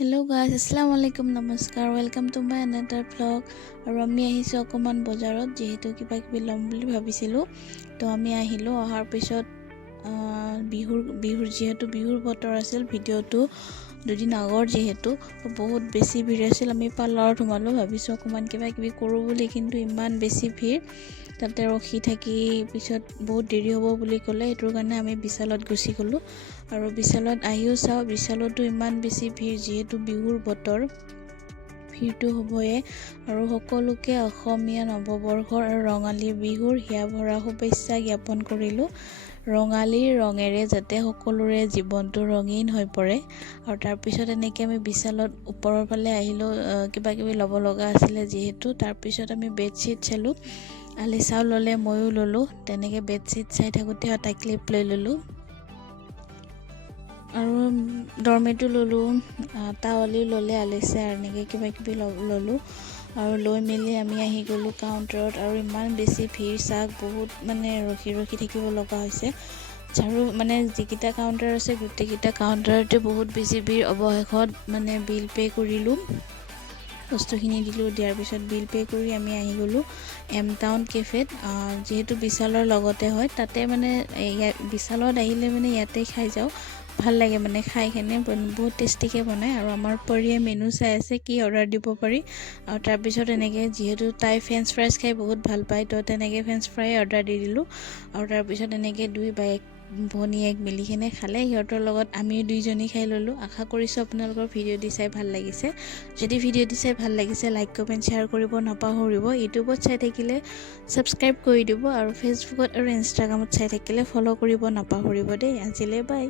Hello' guys, আসসালামু আলাইকুম, নমস্কাৰ। Welcome to my another vlog. আৰু আমি আহিছোঁ অকণমান বজাৰত, যিহেতু কিবা কিবি ল'ম বুলি ভাবিছিলোঁ। তো আমি আহিলোঁ। অহাৰ পিছত বিহুৰ বতৰ আছিল। ভিডিঅ'টো দুদিন আগৰ, যিহেতু বহুত বেছি ভিৰ আছিল। আমি পাৰ্লাৰত সোমালোঁ, ভাবিছোঁ অকণমান কিবা কিবি কৰোঁ বুলি, কিন্তু ইমান বেছি ভিৰ। তাতে ৰখি থাকি পিছত বহুত দেৰি হ'ব বুলি ক'লে, সেইটোৰ কাৰণে আমি বিশালত গুচি গ'লোঁ। আৰু বিশালত আহিও চাওঁ, বিশালতো ইমান বেছি ভিৰ, যিহেতু বিহুৰ বতৰ, ভিৰটো হ'বয়ে। আৰু সকলোকে অসমীয়া নৱবৰ্ষৰ আৰু ৰঙালী বিহুৰ হিয়া ভৰা শুভেচ্ছা জ্ঞাপন কৰিলোঁ। ৰঙালীৰ ৰঙেৰে যাতে সকলোৰে জীৱনটো ৰঙীন হৈ পৰে। আৰু তাৰপিছত এনেকৈ আমি বিশালত ওপৰৰ ফালে আহিলোঁ, কিবা কিবি ল'ব লগা আছিলে যিহেতু। তাৰপিছত আমি বেডশ্বীট চালোঁ, আলিচাও ল'লে, ময়ো ল'লোঁ। তেনেকৈ বেডশ্বীট চাই থাকোঁতে এটা ক্লিপ লৈ ল'লোঁ। আৰু ডৰমেটো ল'লোঁ, টাৱলিও ল'লে আলিচাই, আৰু এনেকৈ কিবা কিবি ল'লোঁ। আৰু লৈ মেলি আমি আহি গ'লোঁ কাউণ্টাৰত। আৰু ইমান বেছি ভিৰ, চাওক, বহুত ৰখি থাকিব লগা হৈছে। আৰু যিকেইটা কাউণ্টাৰ আছে, গোটেইকেইটা কাউণ্টাৰতে বহুত বেছি ভিৰ। অৱশেষত বিল পে' কৰিলোঁ, বস্তুখিনি দিলোঁ। দিয়াৰ পিছত বিল পে' কৰি আমি আহি গ'লোঁ এম টাউন কেফেত, যিহেতু বিশালৰ লগতে হয়। তাতে বিশালত আহিলে ইয়াতে খাই যাওঁ, ভাল লাগে খাই কেনে। বহুত টেষ্টিকৈ বনায়। আৰু আমাৰ পৰিয়ে মেনু চাই আছে কি অৰ্ডাৰ দিব পাৰি। আৰু তাৰপিছত এনেকৈ, যিহেতু তাই ফ্ৰেঞ্চ ফ্ৰাইজ খাই বহুত ভাল পায়, তো তেনেকৈ ফ্ৰেঞ্চ ফ্ৰাই অৰ্ডাৰ দি দিলোঁ। আৰু তাৰপিছত এনেকৈ দুই ভনীয়েক মিলি কেনে খালে। সিহঁতৰ লগত আমিও দুইজনী খাই ল'লোঁ। আশা কৰিছোঁ আপোনালোকৰ ভিডিঅ'টি চাই ভাল লাগিছে। যদি ভিডিঅ'টি চাই ভাল লাগিছে, লাইক কমেণ্ট শ্বেয়াৰ কৰিব নাপাহৰিব। ইউটিউবত চাই থাকিলে ছাবস্ক্ৰাইব কৰি দিব, আৰু ফেচবুকত আৰু ইনষ্টাগ্ৰামত চাই থাকিলে ফ'ল' কৰিব নাপাহৰিব দেই। আজিলৈ বাই।